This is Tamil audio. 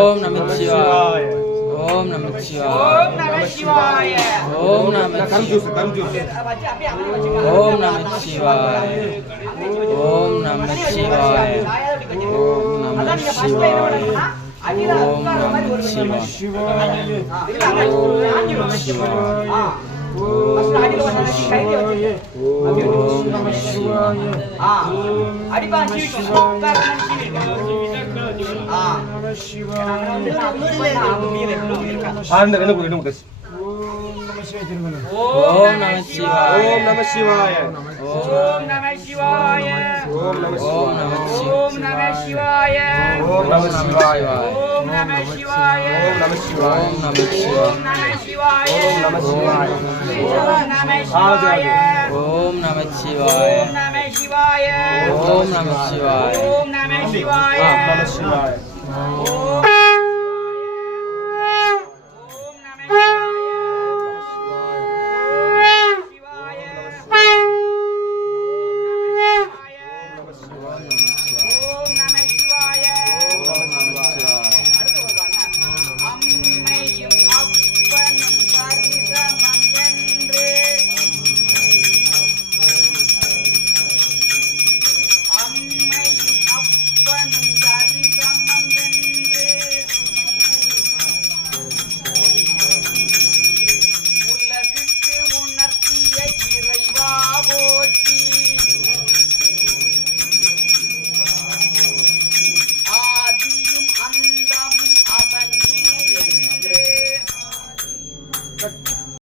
ஓம் நமச்சிவாய ஓம் நமச்சிவாய ஓம் நமசிவாய ஓம் நமச்சிவாய ஓம் நமச்சிவாய ஓம் நமச்சிவாய ஓம் நமச்சிவாய ஓம் ஓம் நமச்சிவாய ஓம் நம சிவாய ஓம் நமசிவாய ஓம் நம ஓம் சிவாய நமச்சிவாய ஓம் நமசிவாய ஓம் நம சிவாய ஓம் நமசிவாய ஓம் நம சிவாய ஓம் நமசிவாய ஓம் நம சிவாய ஓம் நமசிவாய ஓம் நமச்சிவாய ஓம் நமசிவாய ஓம் நம ஓம் நமசிவாய சிவாய நம சிவாய ஓம் நம